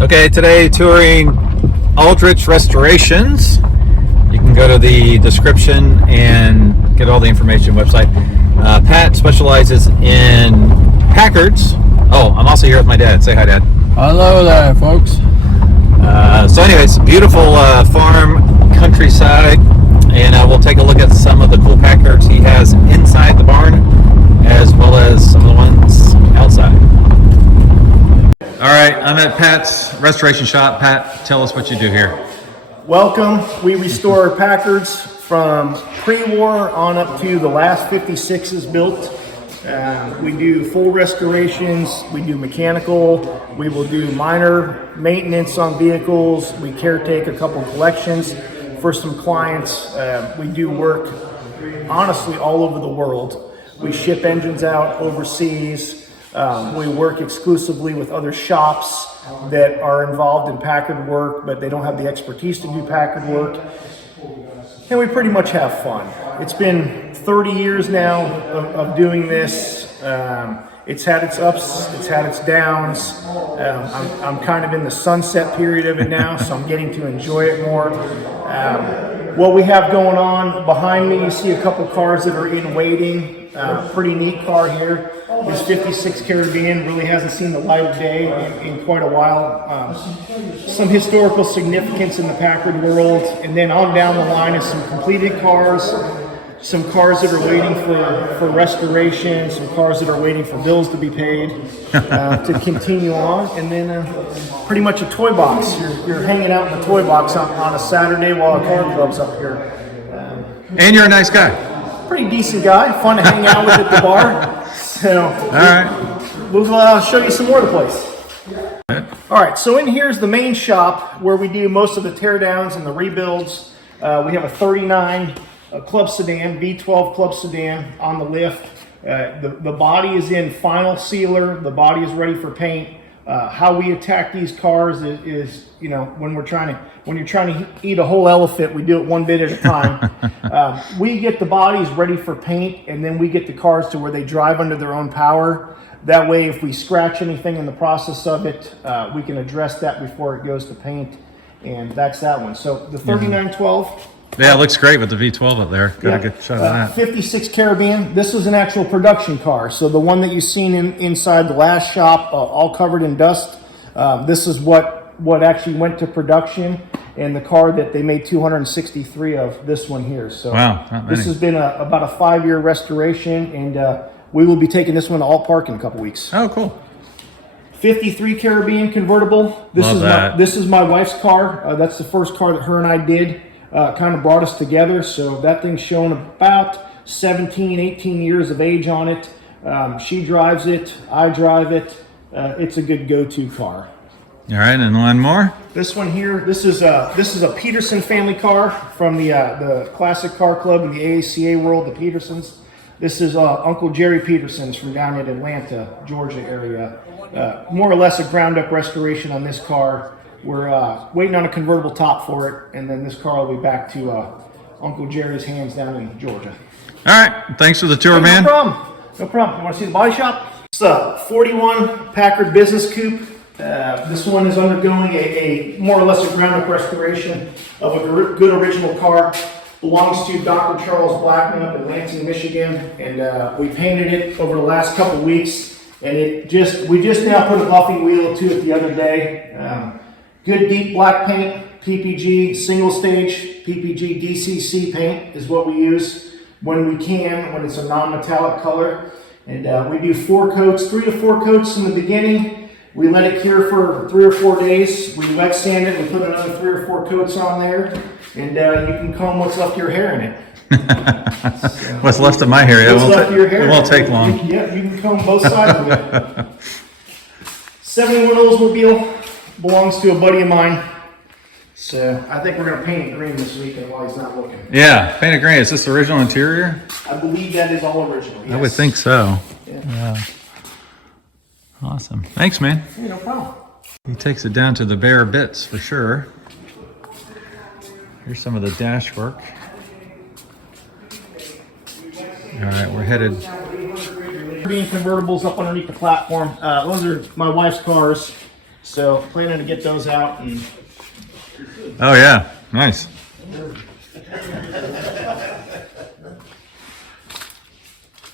Okay, today touring Aldrich Restorations. You can go to the description and get all the information website. Pat specializes in Packards. Oh, I'm also here with my dad. Say hi, Dad. Hello there, folks. So anyways, beautiful farm countryside, and we'll take a look at some of the cool Packards he has inside the barn as well as some of the ones outside. All right, I'm at Pat's restoration shop. Pat, tell us what you do here. Welcome. We restore Packards from pre-war on up to the last 56s built. We do full restorations, we do mechanical, we will do minor maintenance on vehicles, we caretake a couple collections for some clients. We do work honestly all over the world. We ship engines out overseas. We work exclusively with other shops that are involved in Packard work, but they don't have the expertise to do Packard work. And we pretty much have fun. It's been 30 years now of doing this. It's had its ups, it's had its downs. I'm kind of in the sunset period of it now, so I'm getting to enjoy it more. What we have going on behind me, you see a couple cars that are in waiting. Pretty neat car here. This 56 Caribbean really hasn't seen the light of day in quite a while. Some historical significance in the Packard world, and then on down the line is some completed cars, some cars that are waiting for restoration, some cars that are waiting for bills to be paid to continue on, and then pretty much a toy box. You're hanging out in the toy box on a Saturday while a car club's up here. And you're a nice guy. Pretty decent guy, fun to hang out with at the bar. So, all right, we'll show you some more of the place. All right, so in here's the main shop where we do most of the teardowns and the rebuilds. We have a 39 club sedan, V12 club sedan on the lift. The body is in final sealer. The body is ready for paint. How we attack these cars is you know, when you're trying to eat a whole elephant, we do it one bit at a time. We get the bodies ready for paint, and then we get the cars to where they drive under their own power. That way, if we scratch anything in the process of it, we can address that before it goes to paint, and that's that one. So the 3912. Yeah, it looks great with the V12 up there. Got a good shot of that. 56 Caribbean. This was an actual production car. So the one that you've seen inside the last shop, all covered in dust. This is what actually went to production, and the car that they made 263 of. This one here. So wow, not many. This has been about a 5-year restoration, and we will be taking this one to All Park in a couple weeks. Oh, cool. 53 Caribbean convertible. This is my wife's car. That's the first car that her and I did. Kind of brought us together, so that thing's shown about 17, 18 years of age on it. She drives it, I drive it. It's a good go-to car. All right, and one more. This one here, this is a Peterson family car from the Classic Car Club in the AACA world, the Petersons. This is Uncle Jerry Peterson's from down in Atlanta, Georgia area. More or less a ground-up restoration on this car. We're waiting on a convertible top for it, and then this car will be back to Uncle Jerry's hands down in Georgia. All right, thanks for the tour, man. No problem. No problem. You want to see the body shop? It's a 41 Packard Business Coupe. This one is undergoing a more or less a ground-up restoration of a good original car. Belongs to Dr. Charles Blackman up in Lansing, Michigan, and we painted it over the last couple weeks, and we just now put a buffing wheel to it the other day. Good deep black paint, PPG, single stage, PPG DCC paint is what we use when we can, when it's a non-metallic color. And we do 4 coats, 3 to 4 coats in the beginning. We let it cure for 3 or 4 days. We wet sand it, we put another 3 or 4 coats on there, and you can comb what's left of your hair in it. So, what's left of my hair? It won't take long. Yeah, you can comb both sides of it. 71 Oldsmobile. Belongs to a buddy of mine. So I think we're going to paint it green this weekend while he's not looking. Yeah, paint it green. Is this the original interior? I believe that is all original. Yes. I would think so. Yeah. Awesome. Thanks, man. Hey, no problem. He takes it down to the bare bits for sure. Here's some of the dash work. All right, we're headed. Convertibles up underneath the platform. Those are my wife's cars. So planning to get those out and Oh yeah, nice.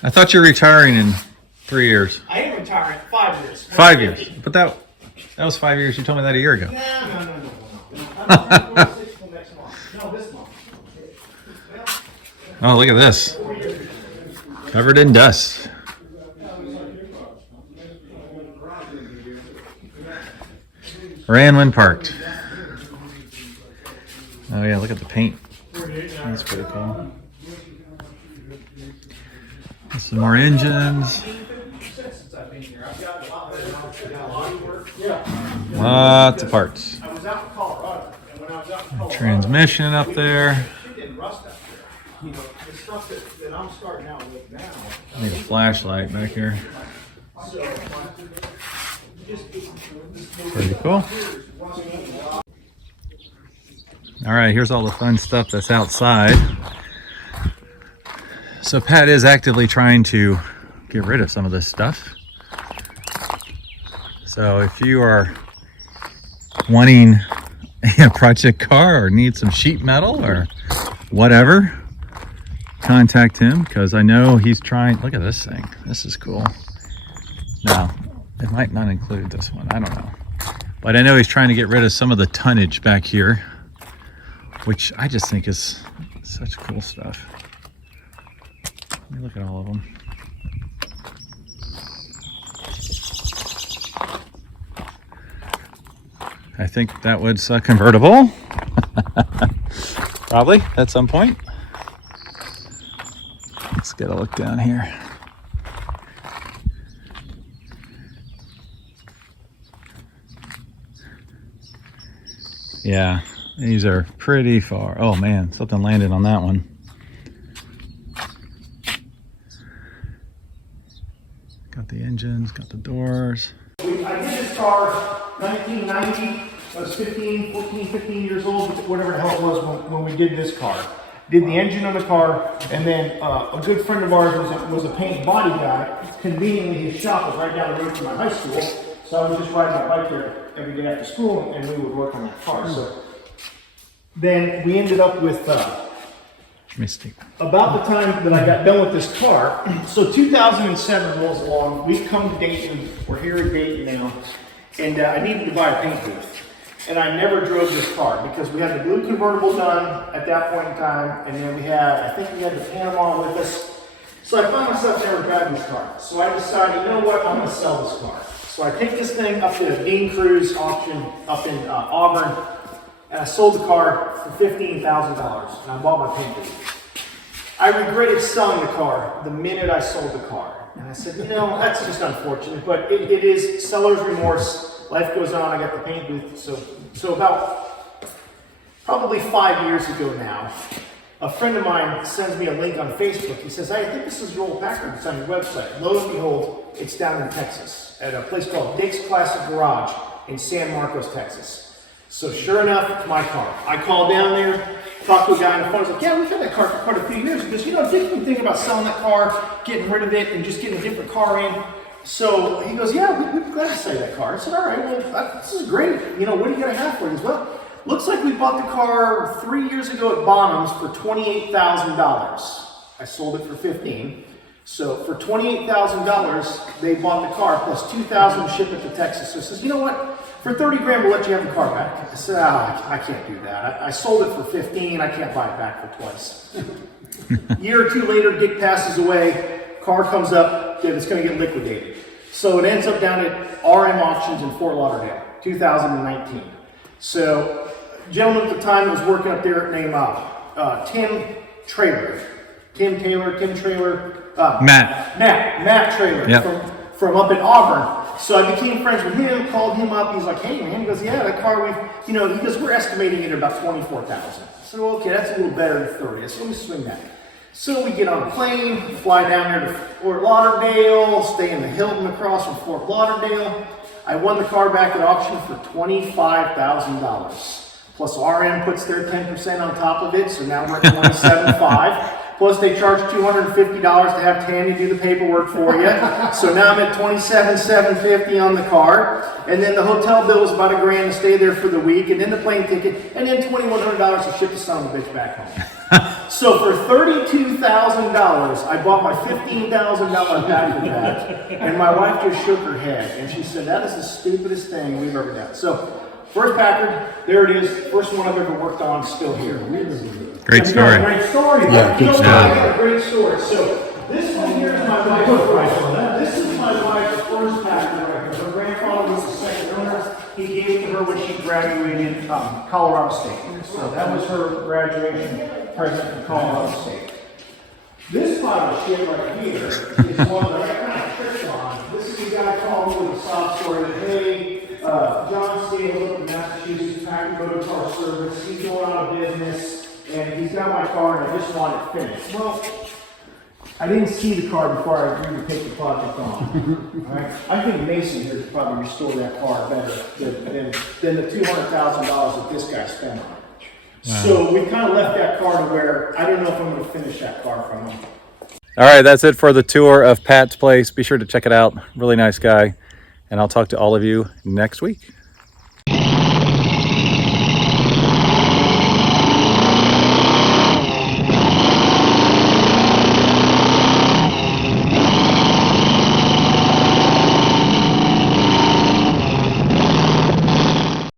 I thought you were retiring in 3 years. I am retiring 5 years. 5 years, but that was 5 years. You told me that a year ago. No. I'm 46 till next month. No, this month. Oh, look at this, covered in dust. Ran when parked. Oh yeah, look at the paint. That's pretty cool. Some more engines. Lots of parts. I was out in Colorado, and when I was out in Colorado, Transmission up there. shit didn't rust out there. The stuff that I'm starting out with now. I need a flashlight back here. Pretty cool. All right, here's all the fun stuff that's outside. So Pat is actively trying to get rid of some of this stuff. So if you are wanting a project car or need some sheet metal or whatever, contact him, because I know he's trying. Look at this thing. This is cool. Now, it might not include this one. I don't know. But I know he's trying to get rid of some of the tonnage back here, which I just think is such cool stuff. Let me look at all of them. I think that was a convertible. Probably at some point. Let's get a look down here. Yeah, these are pretty far. Oh man, something landed on that one. Got the engines, got the doors. I did this car 1990. I was 15 years old, whatever the hell it was when we did this car. Did the engine on the car, and then a good friend of ours was a paint body guy. Conveniently, his shop was right down the road from my high school, so I would just ride my bike there every day after school, and we would work on that car. So then we ended up with Misty. about the time that I got done with this car. So 2007 rolls along. We've come to Dayton. We're here in Dayton now, and I needed to buy a paint booth. And I never drove this car because we had the blue convertible done at that point in time, and then I think we had the Panama with us. So I found myself never driving this car. So I decided, you know what, I'm gonna sell this car. So I take this thing up to Dean Cruz auction up in Auburn, and I sold the car for $15,000, and I bought my paint booth. I regretted selling the car the minute I sold the car. And I said, that's just unfortunate, but it is seller's remorse. Life goes on. I got the paint booth. So about probably 5 years ago now, a friend of mine sends me a link on Facebook. He says, hey, I think this is your old Packards on your website. Lo and behold, it's down in Texas at a place called Dick's Classic Garage in San Marcos, Texas. So sure enough, it's my car. I called down there, talked to a guy on the phone. He's like, yeah, we've had that car for quite a few years. He goes, Dick's been thinking about selling that car, getting rid of it, and just getting a different car in. So he goes, yeah, we'd be glad to sell that car. I said, all right, well, this is great. What are you going to have for it? He goes, well, looks like we bought the car 3 years ago at Bonham's for $28,000. I sold it for $15,000. So for $28,000, they bought the car plus $2,000 to ship it to Texas. So he says, you know what? For $30,000, we'll let you have the car back. I said, I can't do that. I sold it for $15,000. I can't buy it back for twice. A year or two later, Dick passes away. Car comes up, it's going to get liquidated. So it ends up down at RM Auctions in Fort Lauderdale, 2019. So a gentleman at the time was working up there named Tim Trailer. Matt Trailer. Yep. From up in Auburn. So I became friends with him, called him up. He's like, hey man, he goes, yeah, that car he goes, we're estimating it at about $24,000. So okay, that's a little better than 30. So let me swing that. So we get on a plane, fly down there to Fort Lauderdale, stay in the Hilton across from Fort Lauderdale. I won the car back at auction for $25,000. Plus RM puts their 10% on top of it, so now we're at $27,500. Plus they charge $250 to have Tammy do the paperwork for you. So now I'm at $27,750 on the card. And then the hotel bill is about $1,000 to stay there for the week, and then the plane ticket, and then $2,100 to ship the son of a bitch back home. So for $32,000, I bought my $15,000 Packard bag, and my wife just shook her head, and she said, that is the stupidest thing we've ever done. So first Packard, there it is. First one I've ever worked on, still here. Great story. Great story. Yeah, good story. I got a great story. So this one here is my wife's. This is my wife's first Packard record. Her grandfather was the second owner. He gave it to her when she graduated Colorado State. So that was her graduation present from Colorado State. This pile of shit right here is one that I kind of tripped on. This is a guy calling me with a sob story that, hey, John Staples up in Massachusetts, Packard Motor Car Service, he's going out of business, and he's got my car, and I just want it finished. Well, I didn't see the car before I agreed to take the project on. Right? I think Mason here could probably restore that car better than the $200,000 that this guy spent on it. Wow. So we kind of left that car to where I don't know if I'm going to finish that car from him. All right, that's it for the tour of Pat's place. Be sure to check it out. Really nice guy. And I'll talk to all of you next week.